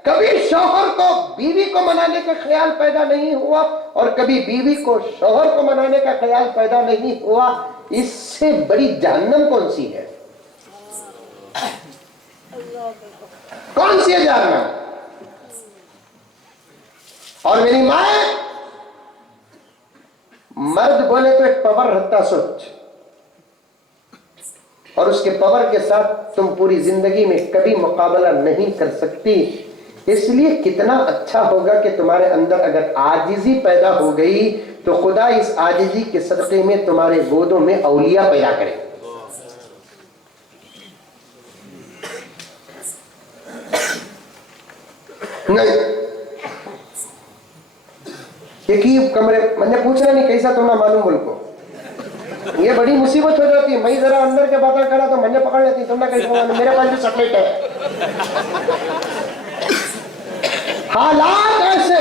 کبھی شوہر کو بیوی کو منانے کا خیال پیدا نہیں ہوا اور کبھی بیوی کو شوہر کو منانے کا خیال پیدا نہیں ہوا۔ اس سے بڑی جہنم کون سی ہے؟ کون سی ہے جہنم؟ اور میری ماں، مرد بولے تو ایک پاور رہتا سوچ، اور اس کے پاور کے ساتھ تم پوری زندگی میں کبھی مقابلہ نہیں کر سکتی۔ اس لیے کتنا اچھا ہوگا کہ تمہارے اندر اگر عاجزی پیدا ہو گئی تو خدا اس عاجزی کے صدقے میں تمہارے گودوں میں اولیاء پیدا کرے۔ نہیں ایک ہی کمرے میں نے پوچھنا نہیں کیسا تمہیں معلوم بول کو، یہ بڑی مصیبت ہو جاتی ہے۔ میں ذرا اندر کے باتیں کرا تو مجھے پکڑ لیتی، تم نے کیسے معلوم؟ میرے پاس بھی سیٹلائٹ ہے۔ حالات ایسے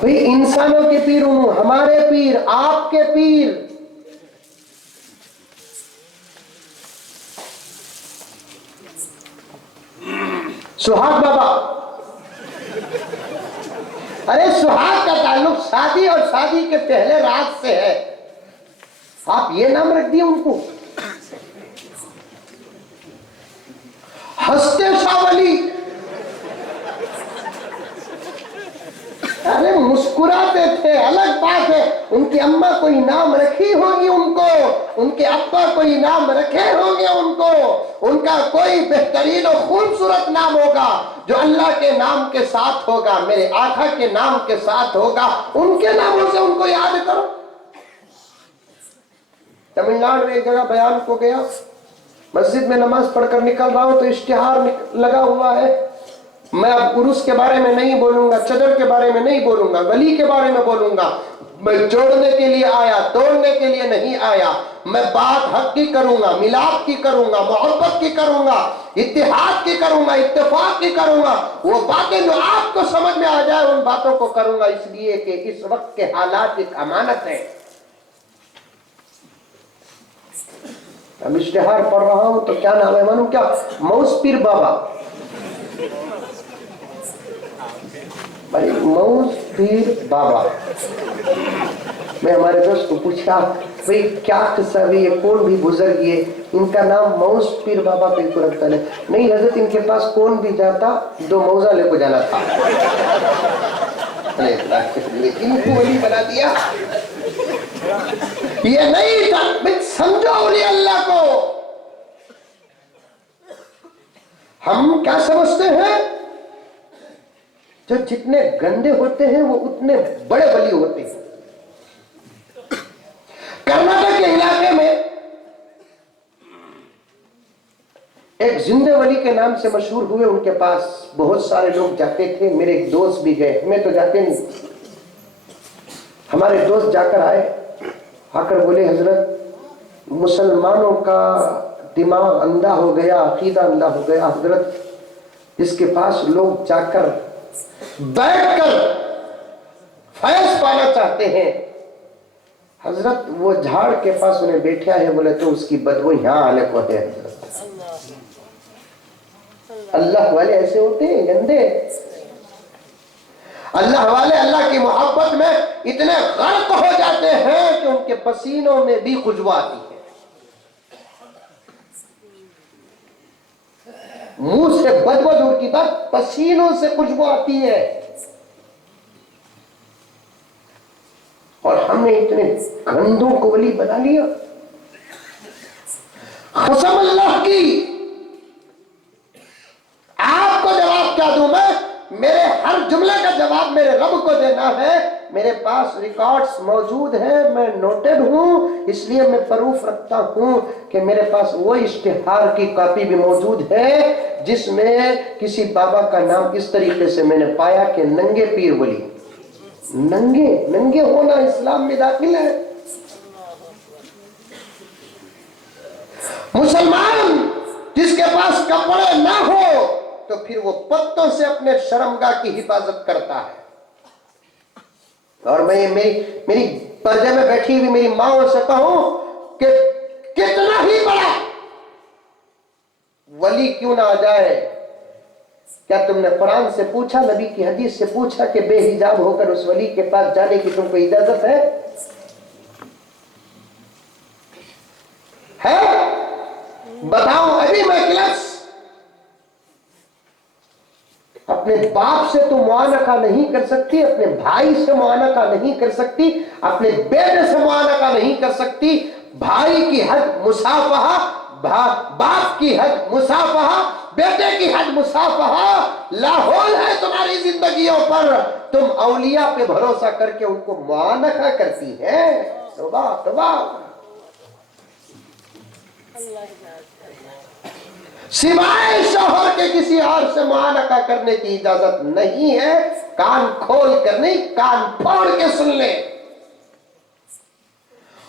بھئی انسانوں کے پیر ہوں، ہمارے پیر، آپ کے پیر، سہاگ بابا، ارے سہاگ کا تعلق شادی اور شادی کے پہلے رات سے ہے، آپ یہ نام رکھ دیے ان کو۔ ہنستے شاہ ولی، ارے مسکراتے تھے الگ بات ہے، ان کی اماں کوئی نام رکھی ہوگی ان کو، ان کے ابا کوئی نام رکھے ہوں گے ان کو، ان کا کوئی بہترین اور خوبصورت نام ہوگا جو اللہ کے نام کے ساتھ ہوگا، میرے آقا کے نام کے ساتھ ہوگا، ان کے ناموں سے ان کو یاد کرو۔ تمل ناڈو میں ایک جگہ بیان کو گیا، مسجد میں نماز پڑھ کر نکل رہا ہوں تو اشتہار لگا ہوا ہے، میں اب عرس کے بارے میں نہیں بولوں گا، چادر کے بارے میں نہیں بولوں گا، ولی کے بارے میں بولوں گا، میں جوڑنے کے لیے آیا، توڑنے کے لیے نہیں آیا، میں بات حق کی کروں گا، ملاپ کی کروں گا، محبت کی کروں گا، اتحاد کی کروں گا، اتفاق کی کروں گا، وہ باتیں جو آپ کو سمجھ میں آ جائے ان باتوں کو کروں گا، اس لیے کہ اس وقت کے حالات ایک امانت ہے۔ اب اشتہار پڑھ رہا ہوں تو کیا نام ہے معلوم کیا؟ موس پیر بابا، موس پیر بابا۔ میں ہمارے دوست کو پوچھا بھئی کیا قصہ ہے، یہ کون بھی بزرگ یہ ان کا نام موس پیر بابا کہیں کو رکھتا نہیں حضرت، ان کے پاس کون بھی جاتا 2 موزہ لے کو جانا تھا، لیکن کو ولی بنا دیا، یہ نہیں تھا۔ سمجھو اولیاء اللہ کو ہم کیا سمجھتے ہیں، جو جتنے گندے ہوتے ہیں وہ اتنے بڑے ولی ہوتے ہیں۔ کرناٹک کے علاقے میں ایک زندہ ولی کے نام سے مشہور ہوئے، ان کے پاس بہت سارے لوگ جاتے تھے، میرے ایک دوست بھی گئے، میں تو جاتے نہیں، ہمارے دوست جا کر آئے، آ کر بولے حضرت مسلمانوں کا دماغ اندھا ہو گیا، عقیدہ اندھا ہو گیا حضرت، جس کے پاس لوگ جا کر بیٹھ کر فیض پانا چاہتے ہیں حضرت، وہ جھاڑ کے پاس انہیں بیٹھا ہے، بولے تو اس کی بدبو یہاں آنے کو ہے حضرت۔ اللہ والے ایسے ہوتے ہیں گندے، اللہ والے اللہ کی محبت میں اتنے غرق ہو جاتے ہیں کہ ان کے پسینوں میں بھی خوشبو آتی ہے، منہ سے بدبو دور کی بات، پسینوں سے خوشبو آتی ہے، اور ہم نے اتنے گندوں کو ولی بنا لیا۔ قسم اللہ کی آپ کو جواب کیا دوں میں، میرے ہر جملے کا جواب میرے رب کو دینا ہے، میرے پاس ریکارڈز موجود ہیں، میں نوٹڈ ہوں، اس لیے میں پروف رکھتا ہوں کہ میرے پاس وہ اشتہار کی کاپی بھی موجود ہے جس میں کسی بابا کا نام اس طریقے سے میں نے پایا کہ ننگے پیر ولی، ننگے ہونا اسلام میں داخل ہے۔ مسلمان جس کے پاس کپڑے نہ ہو تو پھر وہ پتوں سے اپنے شرمگاہ کی حفاظت کرتا ہے، اور میں میری پردے میں بیٹھی ہوئی میری ماں سے کہوں کہ کتنا ہی بڑا ولی کیوں نہ آ جائے، کیا تم نے قرآن سے پوچھا، نبی کی حدیث سے پوچھا کہ بے حجاب ہو کر اس ولی کے پاس جانے کی تم کو اجازت ہے؟ بتاؤ، ابھی میں کلاس اپنے باپ سے تو معانقہ نہیں کر سکتی، اپنے بھائی سے معانقہ نہیں کر سکتی، اپنے بیٹے سے معانقہ نہیں کر سکتی، بھائی کی حد مصافحہ، باپ کی حد مصافحہ، بیٹے کی حد مصافحہ، لاحول ہے تمہاری زندگیوں پر، تم اولیاء پہ بھروسہ کر کے ان کو معانقہ کرتی ہیں۔ توبہ توبہ، سوائے شوہر کے کسی اور سے معانقہ کرنے کی اجازت نہیں ہے، کان کھول کر نہیں، کان پھوڑ کے سن لیں۔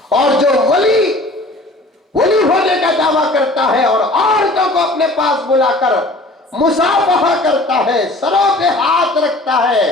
اور جو ولی ہونے کا دعویٰ کرتا ہے اور عورتوں کو اپنے پاس بلا کر مصافحہ کرتا ہے، سروں پہ ہاتھ رکھتا ہے،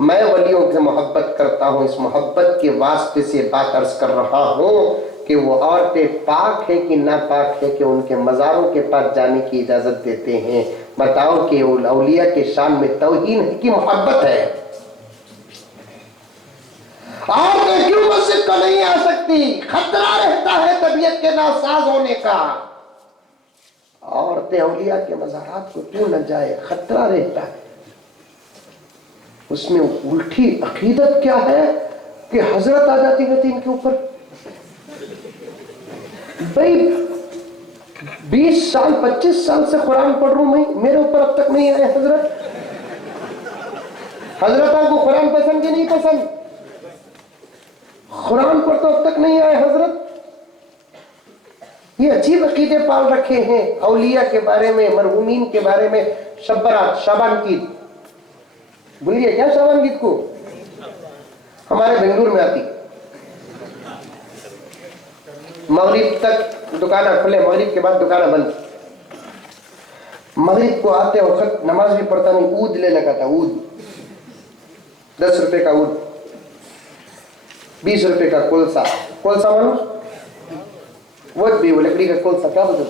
میں ولیوں سے محبت کرتا ہوں، اس محبت کے واسطے سے بات عرض کر رہا ہوں کہ وہ عورتیں پاک ہیں کہ ناپاک ہیں کہ ان کے مزاروں کے پاس جانے کی اجازت دیتے ہیں؟ بتاؤ کہ اولیاء کے شان میں توہین ہے کہ محبت ہے؟ عورتیں کیوں مسجد کو نہیں آ سکتی؟ خطرہ رہتا ہے طبیعت کے ناساز ہونے کا۔ عورتیں اولیاء کے مزارات کو کیوں نہ جائے؟ خطرہ رہتا ہے۔ اس میں الٹی عقیدت کیا ہے کہ حضرت آ جاتی رہتی ان کے اوپر۔ بھائی 20 سال 25 سال سے قرآن پڑھ رہا ہوں میں، میرے اوپر اب تک نہیں آئے حضرت۔ حضرت آپ کو قرآن پسند کہ نہیں پسند؟ قرآن پر تو اب تک نہیں آئے حضرت۔ یہ عجیب عقیدے پال رکھے ہیں اولیاء کے بارے میں، مرحومین کے بارے میں۔ شب برات، شابان کی بھول گئے کیا؟ شابان گیت کو ہمارے بنگلور میں آتی، مغرب تک دکانہ کھلے، مغرب کے بعد دکانہ بند۔ مغرب کو آتے وقت نماز بھی پڑھتا نہیں، عود لے لگا تھا، عود 10 روپے کا عود، 20 روپے کا کولسا۔ کولسا مانو وہ بھی، وہ لکڑی کا کولسا کیا بولتے؟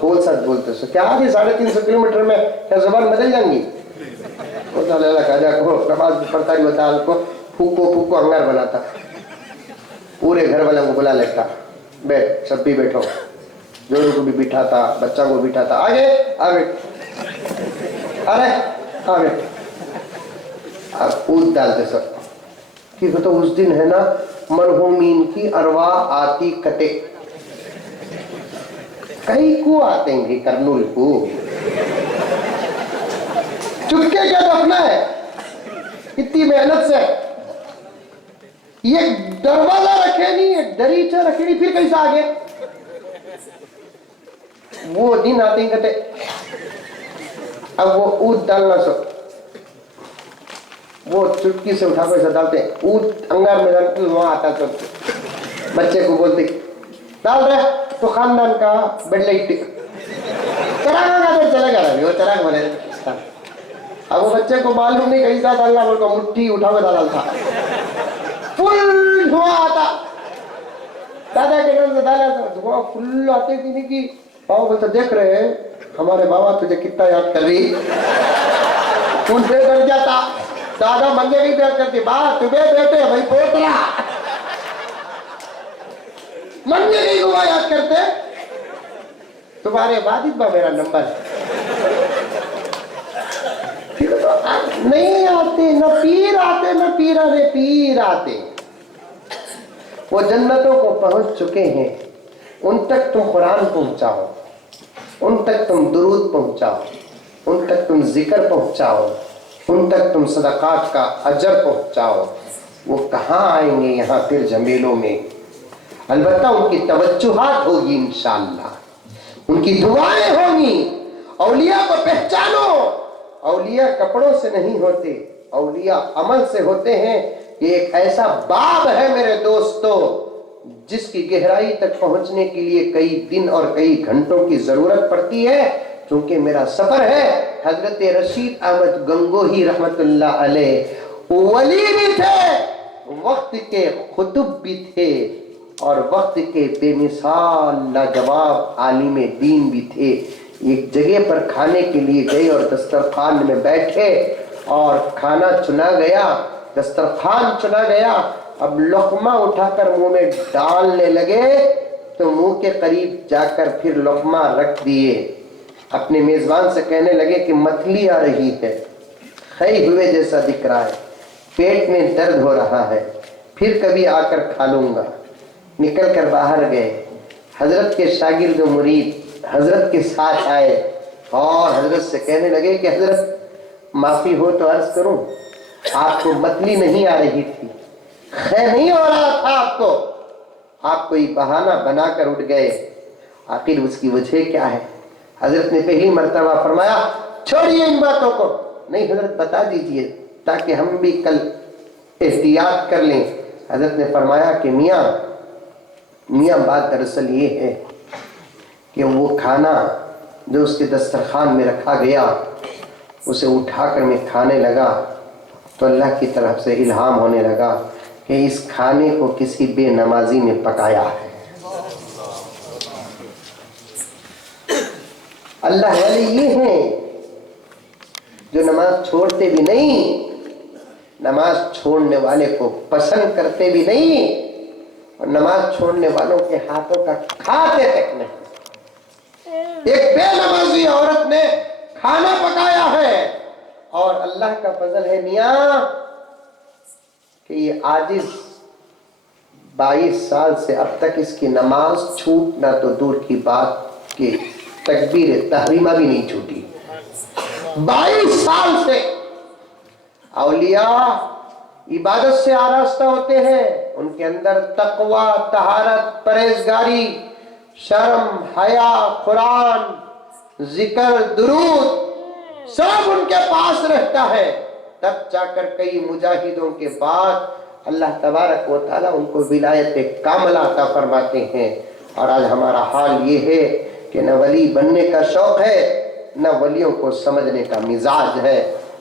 کولسا بولتے ہیں۔ کیا آدھی 350 کلومیٹر میں کیا زبان بدل جائیں گی؟ نماز بھی پڑھتا نہیں ہوتا، کو پھوکو پھوکو انگار بناتا، پورے گھر والوں کو بلا لیتا، بیٹھ سب بھی بیٹھو، جوڑوں کو بھی بٹھاتا، بچہ کو بٹھاتا، آگے آگے، ارے آگے، اب عود ڈالتے سب کہ تو اس دن ہے نا مرحومین کی ارواح آتی کٹے، کئی کو آتے ہیں کرنول کو، چپکے کیا دفنا ہے اتنی محنت سے، یہ دروازہ رکھے نہیں، ایک دریچہ رکھے نہیں، پھر کیسا آگے؟ وہ دن آتے ہیں کٹے۔ اب وہ عود ڈالنا سو، وہ چٹکی سے اٹھا کر ایسا ڈالتے ہیں، عود انگار میں ڈالتے، وہاں آتا تو بچے کو بولتے ڈال رہے تو خاندان کا بیڈ لائٹ چراغ آگا چلے گا رہا، وہ چراغ بنے۔ اب وہ بچے کو معلوم نہیں کیسا ڈالنا، بول کو مٹھی اٹھا کے ڈالا تھا، فل دھواں آتا، دادا کے گھر سے ڈالا تھا، دھواں فل آتے تھی نہیں کی پاؤ بولتا دیکھ رہے ہیں ہمارے بابا تجھے کتنا یاد کر رہی، ان پہ کر جاتا، دادا منگے بھی پیار کرتی، بات تمہیں بیٹے بھائی پوترا منگے نہیں ہوا یاد کرتے، تمہارے والد با میرا نمبر نہیں آتے، نہ پیر آتے، نہ پیرانے پیر آتے۔ وہ جنتوں کو پہنچ چکے ہیں، ان تک تم قرآن پہنچاؤ، ان تک تم درود پہنچاؤ، ان تک تم ذکر پہنچاؤ، ان تک تم صدقات کا اجر پہنچاؤ۔ وہ کہاں آئیں گے یہاں پھر جمیلوں میں؟ البتہ ان کی توجہات ہوگی انشاءاللہ، ان کی دعائیں ہوں گی۔ اولیاء کو پہچانو، اولیاء کپڑوں سے نہیں ہوتے، اولیاء عمل سے ہوتے ہیں۔ یہ ایک ایسا باب ہے میرے دوستو جس کی گہرائی تک پہنچنے کے لیے کئی دن اور کئی گھنٹوں کی ضرورت پڑتی ہے۔ چونکہ میرا سفر ہے، حضرت رشید احمد گنگوہی رحمت اللہ علیہ ولی بھی تھے، وقت کے خطب بھی تھے، اور وقت کے بے مثال لاجواب عالم دین بھی تھے۔ ایک جگہ پر کھانے کے لیے گئے اور دسترخوان میں بیٹھے اور کھانا چنا گیا، دسترخوان چنا گیا، اب لقمہ اٹھا کر منہ میں ڈالنے لگے تو منہ کے قریب جا کر پھر لقمہ رکھ دیے، اپنے میزبان سے کہنے لگے کہ متلی آ رہی ہے، کھائے ہوئے جیسا دکھ رہا ہے، پیٹ میں درد ہو رہا ہے، پھر کبھی آ کر کھا لوں گا۔ نکل کر باہر گئے، حضرت کے شاگرد و مرید حضرت کے ساتھ آئے اور حضرت سے کہنے لگے کہ حضرت معافی ہو تو عرض کروں، آپ کو متلی نہیں آ رہی تھی، خیر نہیں ہو رہا تھا آپ کو، آپ کوئی بہانہ بنا کر اٹھ گئے، آخر اس کی وجہ کیا ہے؟ حضرت نے پہلی مرتبہ فرمایا چھوڑیے ان باتوں کو، نہیں حضرت بتا دیجئے تاکہ ہم بھی کل احتیاط کر لیں۔ حضرت نے فرمایا کہ میاں بات دراصل یہ ہے کہ وہ کھانا جو اس کے دسترخوان میں رکھا گیا اسے اٹھا کر میں کھانے لگا تو اللہ کی طرف سے الہام ہونے لگا کہ اس کھانے کو کسی بے نمازی نے پکایا ہے۔ اللہ والے یہ ہیں جو نماز چھوڑتے بھی نہیں، نماز چھوڑنے والے کو پسند کرتے بھی نہیں، اور نماز چھوڑنے والوں کے ہاتھوں کا کھاتے تک نہیں۔ ایک بے نمازی عورت نے کھانا پکایا ہے، اور اللہ کا فضل ہے میاں کہ یہ عاجز 22 سال سے اب تک اس کی نماز چھوٹنا تو دور کی بات کہ تکبیر تحریمہ بھی نہیں چھوٹی۔ 22 سال سے اولیاء عبادت سے آراستہ ہوتے ہیں، ان کے اندر تقوی، طہارت، پرہیزگاری، شرم، حیا، قرآن، ذکر، درود سب ان کے پاس رہتا ہے۔ تب جا کر کئی مجاہدوں کے بعد اللہ تبارک و تعالیٰ ان کو ولایت کاملہ عطا فرماتے ہیں۔ اور آج ہمارا حال یہ ہے کہ نہ ولی بننے کا شوق ہے، نہ ولیوں کو سمجھنے کا مزاج ہے،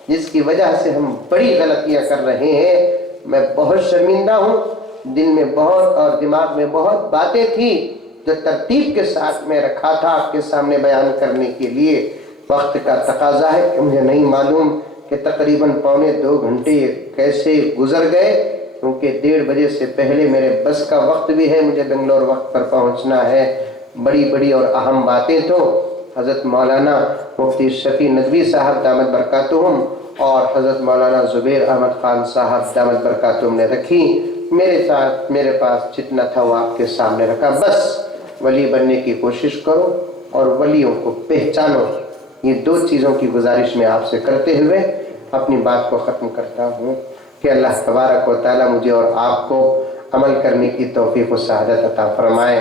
جس کی وجہ سے ہم بڑی غلطیاں کر رہے ہیں۔ میں بہت شرمندہ ہوں، دل میں بہت اور دماغ میں بہت باتیں تھیں جو ترتیب کے ساتھ میں رکھا تھا آپ کے سامنے بیان کرنے کے لیے۔ وقت کا تقاضا ہے کہ مجھے نہیں معلوم کہ تقریباً 2.25 گھنٹے کیسے گزر گئے، کیونکہ 1:30 بجے سے پہلے میرے بس کا وقت بھی ہے، مجھے بنگلور وقت پر پہنچنا ہے۔ بڑی بڑی اور اہم باتیں تو حضرت مولانا مفتی شفیع ندوی صاحب دامت برکاتہم اور حضرت مولانا زبیر احمد خان صاحب دامت برکاتہم نے رکھی، میرے پاس جتنا تھا وہ آپ کے سامنے رکھا۔ بس ولی بننے کی کوشش کرو اور ولیوں کو پہچانو، یہ 2 چیزوں کی گزارش میں آپ سے کرتے ہوئے اپنی بات کو ختم کرتا ہوں کہ اللہ تبارک و تعالیٰ مجھے اور آپ کو عمل کرنے کی توفیق و سعادت عطا فرمائے۔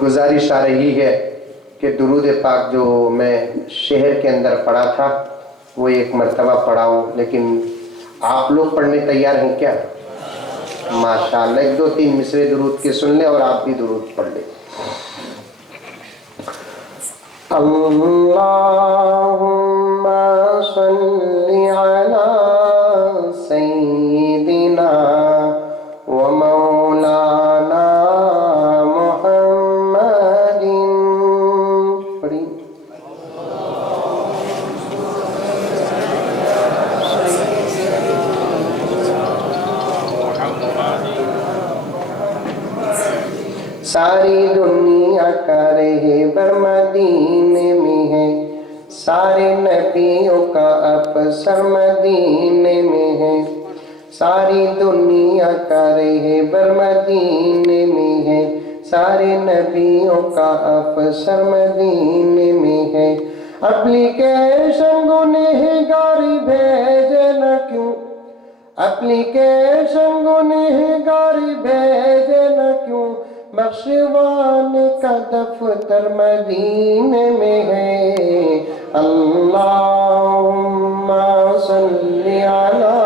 گزارش آ رہی ہے کہ درود پاک جو میں شہر کے اندر پڑھا تھا وہ 1 مرتبہ پڑھاؤں، لیکن آپ لوگ پڑھنے تیار ہیں کیا؟ ماشاءاللہ 1-2-3 مصرے درود کے سن لیں اور آپ بھی درود پڑھ لیں۔ اللہم صلی علی سیدنا و مولانا محمد۔ پڑھی ساری دنیا کا رہبر مدینے میں ہے، سارے نبیوں کا افسر مدینے میں ہے، ساری دنیا کا رہبر مدینے میں ہے، سارے نبیوں کا افسر مدینے میں ہے۔ اپلیکیشن گنہگاری بھیجے نہ کیوں، اپلیکیشن گنہگاری بھیجے نہ کیوں، بخشوان کا دفتر مدینے میں ہے۔ اللہم صلی علی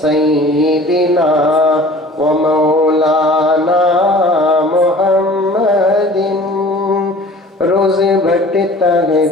سیدنا و مولانا محمد۔ روز بھٹتا ہے